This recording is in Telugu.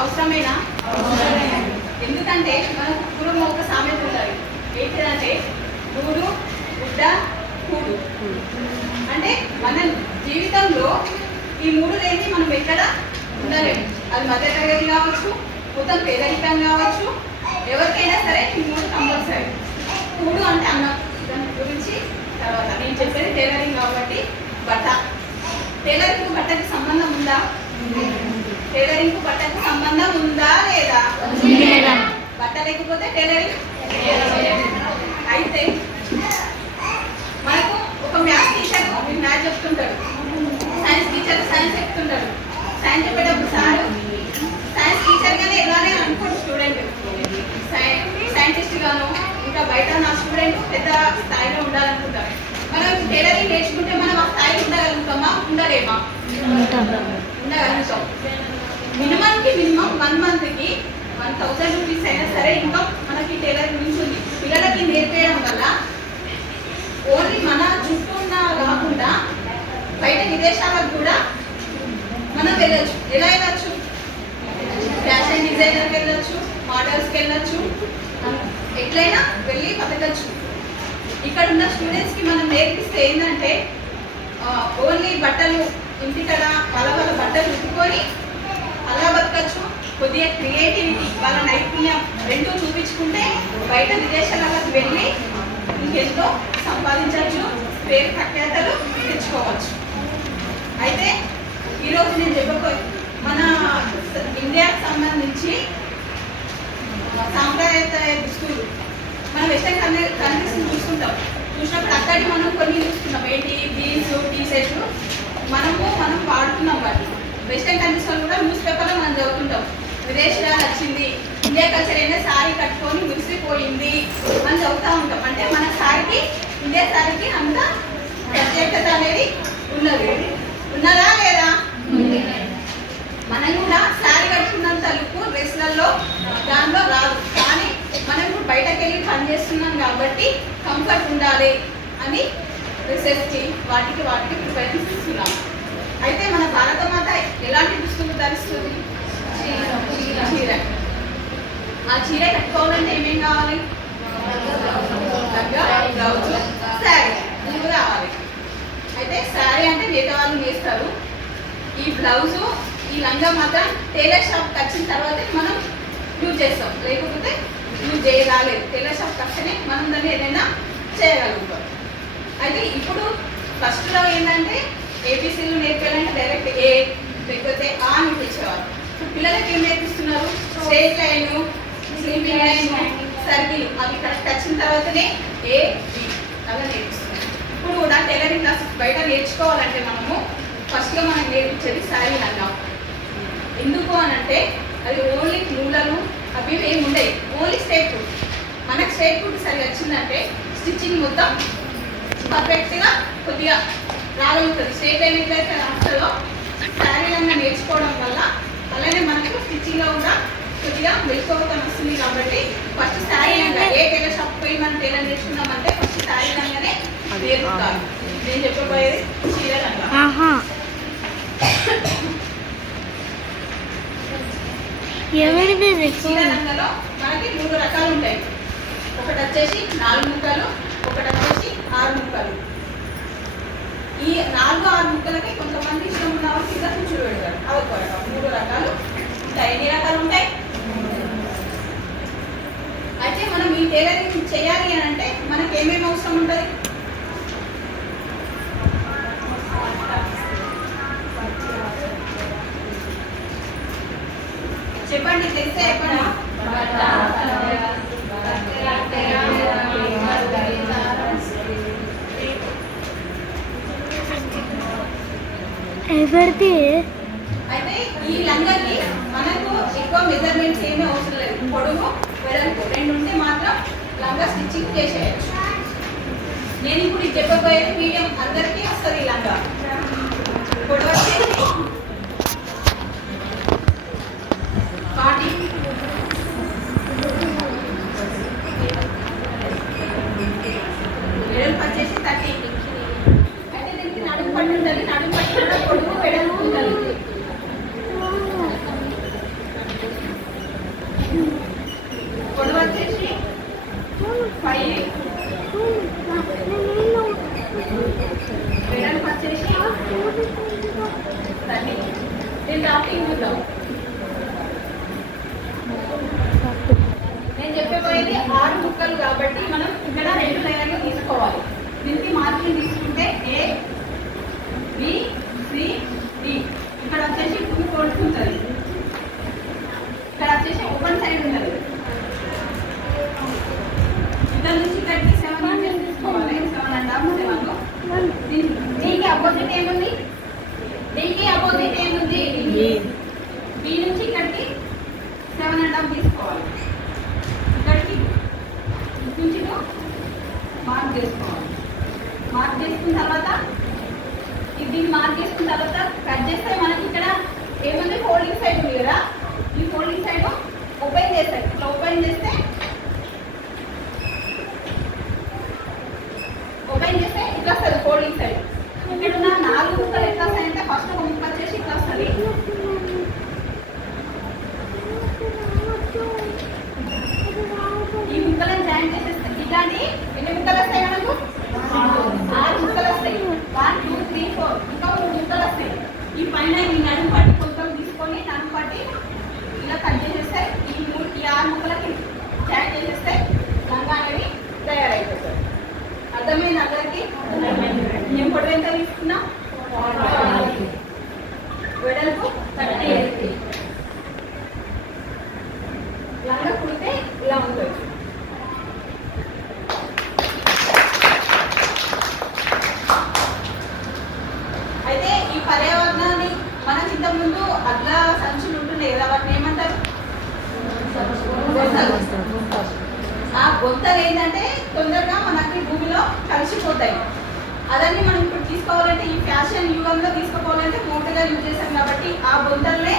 అవసరమేనా? ఎందుకంటే మనకు పూర్వం ఒక సామెత ఉండాలి. ఏంటిదంటే నూడు గుడ్డ కూడు. అంటే మన జీవితంలో ఈ మూడు లేని మనం ఎక్కడ ఉండలేము. అది మధ్యతరగతి కావచ్చు మొత్తం పేదరికం కావచ్చు ఎవరికైనా సరే ఈ మూడు కంపల్సరీ కూడు అంటే అన్న దాని గురించి తర్వాత. నేను చెప్పేది టైలరింగ్ కాబట్టి బట్ట. టైలరింగ్ బట్టకి సంబంధం ఉందా? టైలరింగ్ బట్టకి సంబంధం ఉందా లేదా? బట్ట లేకపోతే టైలరింగ్? అయితే మనకు ఒక మ్యాథ్స్ టీచర్ మ్యాథ్స్ చెప్తుంటాడు. సైన్స్ టీచర్ సైన్స్ చెప్తుంటాడు. సైన్స్ చెప్పేటప్పుడు సార్ సైన్స్ టీచర్ గానే ఎలానే అనుకోండి స్టూడెంట్ సైంటిస్ట్ గాను ఇంకా బయట నా స్టూడెంట్ పెద్ద స్థాయిలో ఉండాలనుకుంటారు. మనం టైలరింగ్ నేర్చుకుంటే మనం ఆ స్థాయిలో ఉండగలుగుతామా? ఉండలేమా? ఉండగలుగుతాం. మినిమం కి మినిమం వన్ మంత్కి వన్ థౌసండ్ రూపీస్ అయినా సరే ఇంకా మనకి టైలర్ నుంచి ఉంది. పిల్లలకి నేర్పేయడం వల్ల ఓన్లీ మన చుట్టూ ఉన్న కాకుండా బయట విదేశాలకు కూడా మనం వెళ్ళచ్చు. ఎలా వెళ్ళొచ్చు? ఫ్యాషన్ డిజైనర్కి వెళ్ళొచ్చు మోడల్స్కి వెళ్ళొచ్చు. ఎట్లయినా వెళ్ళి బతకచ్చు. ఇక్కడ ఉన్న స్టూడెంట్స్కి మనం నేర్పిస్తే ఏంటంటే ఓన్లీ బట్టలు ఇంటికడ వాళ్ళ వాళ్ళ బట్టలు ఉట్టుకొని అలా బతకచ్చు కొద్దిగా క్రియేటివిటీ వాళ్ళ నైపుణ్యం రెండూ చూపించుకుంటే బయట విదేశాలకు వెళ్ళి ఇంకెంతో సంపాదించవచ్చు పేరు ప్రఖ్యాతలు తెచ్చుకోవచ్చు. అయితే ఈరోజు నేను చెప్పబో మన ఇండియాకు సంబంధించి సాంప్రదాయ దుస్తులు. మనం వెస్టర్న్ కంట్రీ కంట్రీస్ చూసుకుంటాం చూసినప్పుడు అక్కడి మనం కొన్ని చూసుకున్నాం ఏంటి జీన్స్ టీ షర్ట్లు మనము మనం వాడుతున్నాం వాటిని వెస్టర్న్ కంట్రీస్ వాళ్ళు కూడా న్యూస్ పేపర్లో మనం చదువుతుంటాం విదేశాలు వచ్చింది ఇండియా కల్చర్ అయినా సారీ కట్టుకొని మురిసిపోయింది అని చదువుతూ ఉంటాం. అంటే మన సారీకి ఇండియా సారీకి అంత ప్రత్యేకత అనేది ఉన్నది. ఉన్నదా లేదా? మనం కూడా శారీ కట్టుకున్నంత లుక్ డ్రెస్లలో దానిలో రాదు. కానీ మనం ఇప్పుడు బయటకు వెళ్ళి పని చేస్తున్నాం కాబట్టి కంఫర్ట్ ఉండాలి అని డ్రెస్సెస్కి వాటికి వాటికి ప్రిఫరెన్స్ ఇస్తున్నాం. అయితే మన భారతమాత ఎలాంటి దుస్తులు ధరిస్తుంది? చీర. ఆ చీర కట్టుకోవాలంటే ఏమేం కావాలి? బ్లౌజ్ శారీ. ఇవి కావాలి. అయితే శారీ అంటే మిగతా వాళ్ళు వేస్తారు. ఈ బ్లౌజు ఈ లంగా మాత్రం టైలర్ షాప్కి వచ్చిన తర్వాతే మనం యూజ్ చేస్తాం. లేకపోతే యూజ్ చేయరాలేదు. టైలర్ షాప్కి వస్తేనే మనం దాన్ని ఏదైనా చేయగలుగుతాం. అయితే ఇప్పుడు ఫస్ట్లో ఏంటంటే ఏపీసీలు నేర్పాలంటే డైరెక్ట్ ఏ లేకపోతే ఆ అని తెచ్చేవారు ఇప్పుడు పిల్లలకి ఏం నేర్పిస్తున్నారు? Straight line sleeping line circle. అవి కరెక్ట్ వచ్చిన తర్వాతనే ఏ బి అలా నేర్పిస్తున్నాం ఇప్పుడు కూడా టైలరింగ్ క్లాస్ బయట నేర్చుకోవాలంటే మనము ఫస్ట్లో మనం నేర్పించేది శారీ అన్నాం ఎందుకు అని అంటే అది ఓన్లీ నూలలు అవి ఏమి ఉండవు ఓన్లీ స్టేట్ ఫుడ్ మనకు స్టేట్ ఫుడ్ సరిగా వచ్చిందంటే స్టిచ్చింగ్ మొత్తం పర్ఫెక్ట్గా కొద్దిగా రాగలుగుతుంది. స్టేట్ లైన్ ఎట్లయితే రాస్తుందో శారీలంగా నేర్చుకోవడం వల్ల అలానే మనకు స్టిచ్చింగ్లో కూడా కొద్దిగా మెలుకోవతం వస్తుంది కాబట్టి ఫస్ట్ శారీ లంగా ఏ టైలర్ షాప్ పోయి మనం టైలర్ నేర్చుకున్నామంటే ఫస్ట్ శారీ లంగానే నేర్పుతారు నేను చెప్పబోయేది చీర లంగా ఆహా ఎవరిది చీర మనకి మూడు రకాలు ఉంటాయి. ఒకటి వచ్చేసి నాలుగు ముక్కలు ఒకటి వచ్చేసి ఆరు ముక్కలు. ఈ నాలుగు ఆరు ముక్కలకి కొంతమంది ఇష్టం ఉన్న వాళ్ళు కింద కూర్చోబెడతారు పెడతారు. అవి మూడు రకాలు ఉంటాయి. ఎన్ని రకాలు ఉంటాయి? అయితే మనం ఈ టైలరింగ్ చేయాలి అని అంటే మనకి ఏమేమి అవసరం ఉంటుంది? చెప్పండి తెలిస్తే చెప్పండి. ఎవరిది? అయితే ఈ లంగాకి మనకు ఎక్కువ మెజర్మెంట్స్ ఏమీ అవసరం లేదు. పొడుగు వెడల్పు రెండు ఉంటే మాత్రం లంగా స్టిచ్చింగ్ చేసేయచ్చు. నేను ఇప్పుడు చెప్పబోయేది మీడియం అందరికీ వస్తుంది ఈ లంగా. పొడవు Then the afternoon, అపోజిట్ ఏముంది? దీనికి అపోజిట్ ఏముంది? బి నుంచి ఇక్కడికి సెవెన్ అండ్ హాఫ్ తీసుకోవాలి. ఇక్కడికి నుంచి మార్క్ చేసుకోవాలి. మార్క్ చేసుకున్న తర్వాత ఇది దీన్ని మార్క్ చేసుకున్న తర్వాత కట్ చేస్తే మనకి ఇక్కడ ఏముంది? ఫోల్డింగ్ సైడ్ ఉంది కదా. ఈ ఫోల్డింగ్ సైడ్ ఓపెన్ చేస్తారు ఇట్లా ఓపెన్ చేస్తే ఓపెన్ చేస్తే ఇట్లా వస్తుంది ఫోల్డింగ్ సైడ్ ఇక్కడ ఉన్న నాలుగు ముక్కలు ఎట్లా వస్తాయంటే ఫస్ట్ ఒక ముక్క వచ్చేసి ఇట్లా వస్తుంది ఈ ముక్కలను జాయిన్ చేసేస్తే ఇట్లాంటి ఎన్ని ముక్కలు వస్తాయి మనకు ఆరు ముక్కలు వస్తాయి వన్ టూ త్రీ ఫోర్ ఇంకా మూడు ముక్కలు వస్తాయి ఈ పైన ఈ నడుము పట్టి కొంచెం తీసుకొని నడుము పట్టి ఇలా కట్ చేసేస్తే ఈ మూడు ఈ ఆరు ముక్కలకి జాయిన్ చేసేస్తే లంగా అనేది తయారైపోతుంది. అర్థమైంది అందరికీ? నేను పొడవు ఎంత తీసుకున్నా వెడల్పు థర్టీ ఎయిట్ లంగా కుడితే ఇలా ఉంటుంది అయితే ఈ పర్యావరణాన్ని మనకి ఇంతకు ముందు అట్లా సంచులు ఉంటుండే కదా వాటిని ఏమంటారు? ఆ గొంతలు ఏంటంటే తొందరగా మనకి భూమిలో కలిసిపోతాయి. అదన్నీ మనం ఇప్పుడు తీసుకోవాలంటే ఈ ఫ్యాషన్ యుగంలో తీసుకోవాలంటే మోటగా యూజ్ చేసాం కాబట్టి ఆ బొంతల్నే